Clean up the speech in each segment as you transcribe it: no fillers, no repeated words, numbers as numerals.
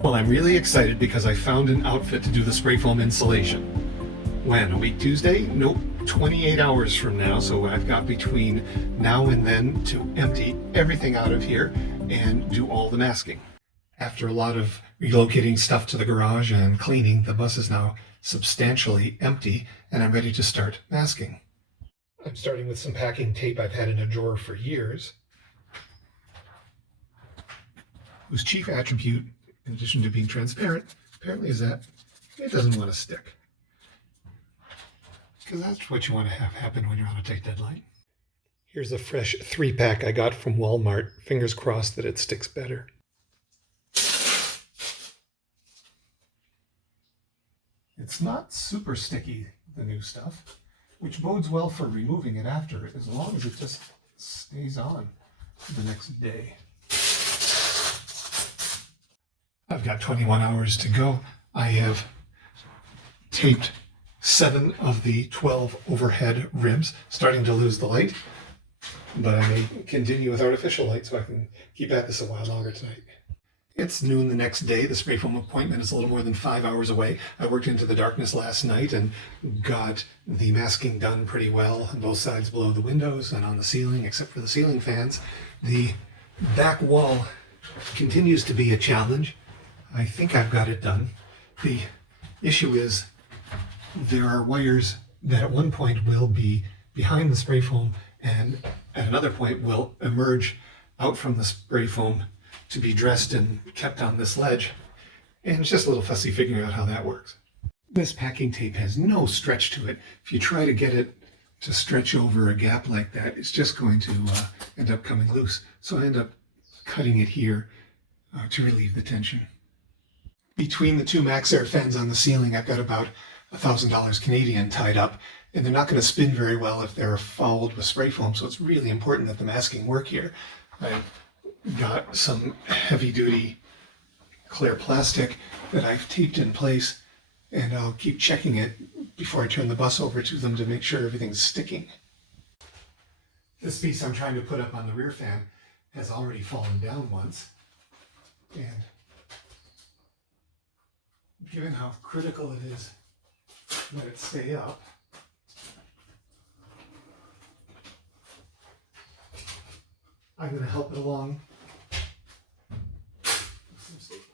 Well, I'm really excited because I found an outfit to do the spray foam insulation. When? A week Tuesday? Nope, 28 hours from now, so I've got between now and then to empty everything out of here and do all the masking. After a lot of relocating stuff to the garage and cleaning, the bus is now substantially empty and I'm ready to start masking. I'm starting with some packing tape I've had in a drawer for years, whose chief attribute, in addition to being transparent, apparently is that it doesn't want to stick. Because that's what you want to have happen when you're on a tight deadline. Here's a fresh 3-pack I got from Walmart. Fingers crossed that it sticks better. It's not super sticky, the new stuff, which bodes well for removing it after, as long as it just stays on the next day. I've got 21 hours to go. I have taped 7 of the 12 overhead ribs, starting to lose the light, but I may continue with artificial light so I can keep at this a while longer tonight. It's noon the next day. The spray foam appointment is a little more than 5 hours away. I worked into the darkness last night and got the masking done pretty well on both sides below the windows and on the ceiling, except for the ceiling fans. The back wall continues to be a challenge. I think I've got it done. The issue is there are wires that at one point will be behind the spray foam and at another point will emerge out from the spray foam to be dressed and kept on this ledge. And it's just a little fussy figuring out how that works. This packing tape has no stretch to it. If you try to get it to stretch over a gap like that, it's just going to end up coming loose. So I end up cutting it here to relieve the tension. Between the 2 Maxxair fans on the ceiling, I've got about $1,000 Canadian tied up, and they're not going to spin very well if they're fouled with spray foam, so it's really important that the masking work here. I've got some heavy-duty clear plastic that I've taped in place, and I'll keep checking it before I turn the bus over to them to make sure everything's sticking. This piece I'm trying to put up on the rear fan has already fallen down once, and given how critical it is that it stay up, I'm going to help it along with some staples.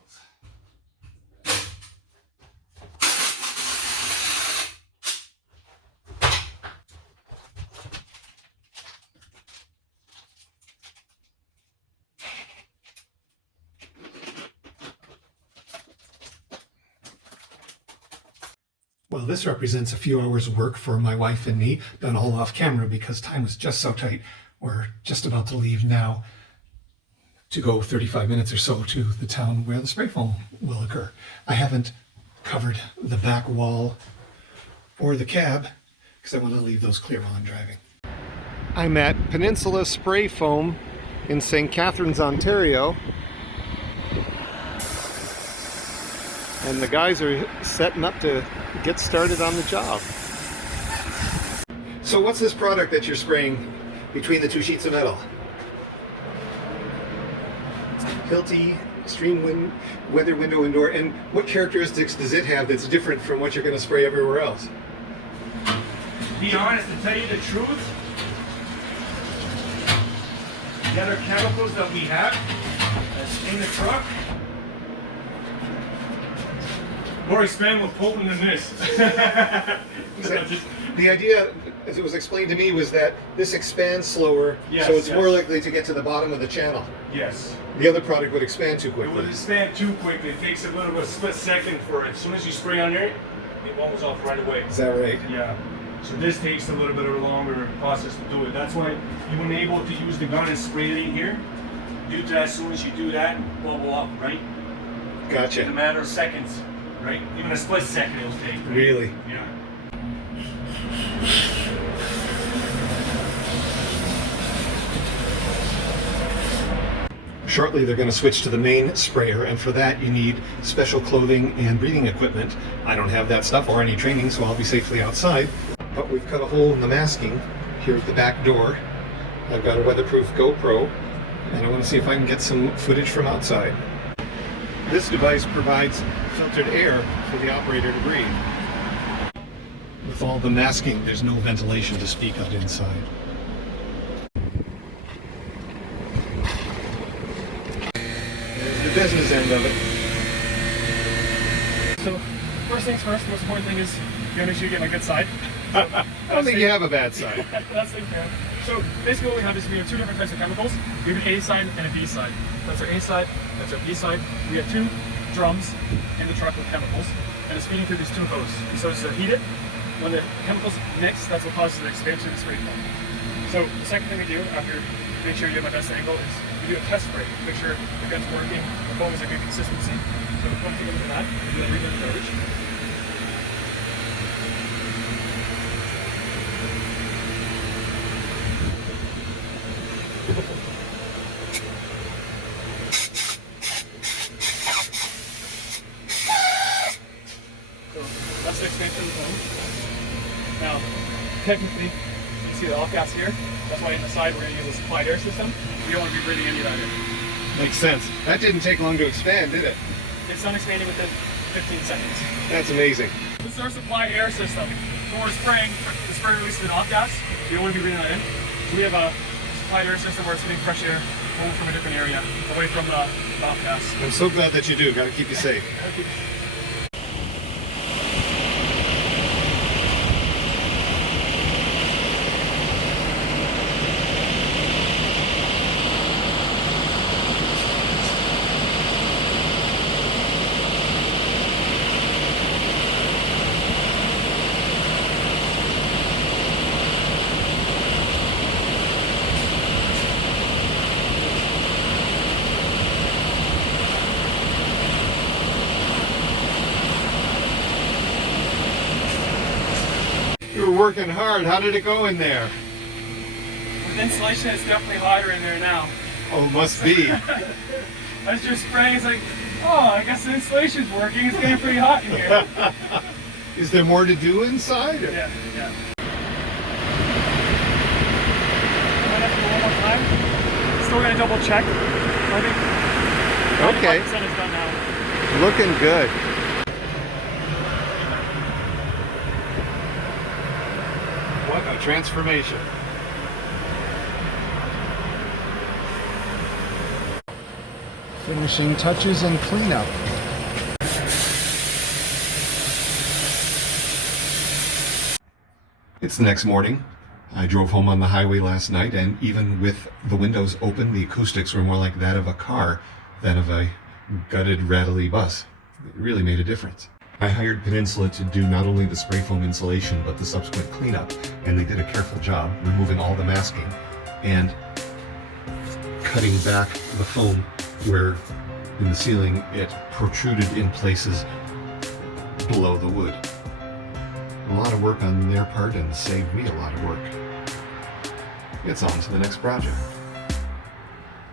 Well, this represents a few hours of work for my wife and me, done all off camera because time was just so tight. We're just about to leave now to go 35 minutes or so to the town where the spray foam will occur. I haven't covered the back wall or the cab because I want to leave those clear while I'm driving. I'm at Peninsula Spray Foam in St. Catharines, Ontario. And the guys are setting up to get started on the job. So what's this product that you're spraying between the 2 sheets of metal? Hilti Extreme Weather Window Indoor. And what characteristics does it have that's different from what you're going to spray everywhere else? To be honest, to tell you the truth, the other chemicals that we have that's in the truck, more expandable potent than this. The idea, as it was explained to me, was that this expands slower, so it's more likely to get to the bottom of the channel. Yes. The other product would expand too quickly. It would expand too quickly. It takes a little bit of a split second for it. As soon as you spray on there, it wobbles off right away. Is that right? Yeah. So this takes a little bit of a longer process to do it. That's why you weren't able to use the gun and spray it in here. Due to that, as soon as you do that, wobble off, right? Gotcha. In a matter of seconds. Right? Even a split second it'll take. Right? Really? Yeah. Shortly they're going to switch to the main sprayer, and for that you need special clothing and breathing equipment. I don't have that stuff or any training, so I'll be safely outside. But we've cut a hole in the masking here at the back door. I've got a weatherproof GoPro, and I want to see if I can get some footage from outside. This device provides filtered air for the operator to breathe. With all the masking, there's no ventilation to speak of inside. There's the business end of it. So, first things first, the most important thing is you gotta make sure you get my good side. I don't think you have a bad side. That's the thing. So basically what we have is we have two different types of chemicals. We have an A side and a B side. That's our A side, that's our B side. We have two drums in the truck with chemicals, and it's feeding through these two hoses. So it's heated. When the chemicals mix, that's what causes the expansion of the spray foam. So the second thing we do after make sure you have my best angle is we do a test spray. Make sure the gun's working, the foam is a good consistency. So we're going to look at that, we do that read the garbage. That's the expansion of the foam. Now, technically, you see the off gas here. That's why on the side we're going to use a supplied air system. We don't want to be breathing any of that in. Makes sense. That didn't take long to expand, did it? It's done expanding within 15 seconds. That's amazing. This is our supplied air system. When we're spraying, the spray releases an off gas. We don't want to be breathing that in. So we have a supplied air system where it's getting fresh air over from a different area, away from the off gas. I'm so glad that you do. Got to keep you safe. You were working hard. How did it go in there? With insulation, it's definitely hotter in there now. Oh, must be. As you're spraying, it's like, oh, I guess the insulation's working. It's getting pretty hot in here. Is there more to do inside? Yeah. I might have to go one more time. Still gonna double check. I think Okay. 95% is done now. Looking good. What a transformation. Finishing touches and cleanup. It's the next morning. I drove home on the highway last night, and even with the windows open, the acoustics were more like that of a car than of a gutted, rattly bus. It really made a difference. I hired Peninsula to do not only the spray foam insulation, but the subsequent cleanup, and they did a careful job removing all the masking and cutting back the foam where in the ceiling it protruded in places below the wood. A lot of work on their part and saved me a lot of work. It's on to the next project.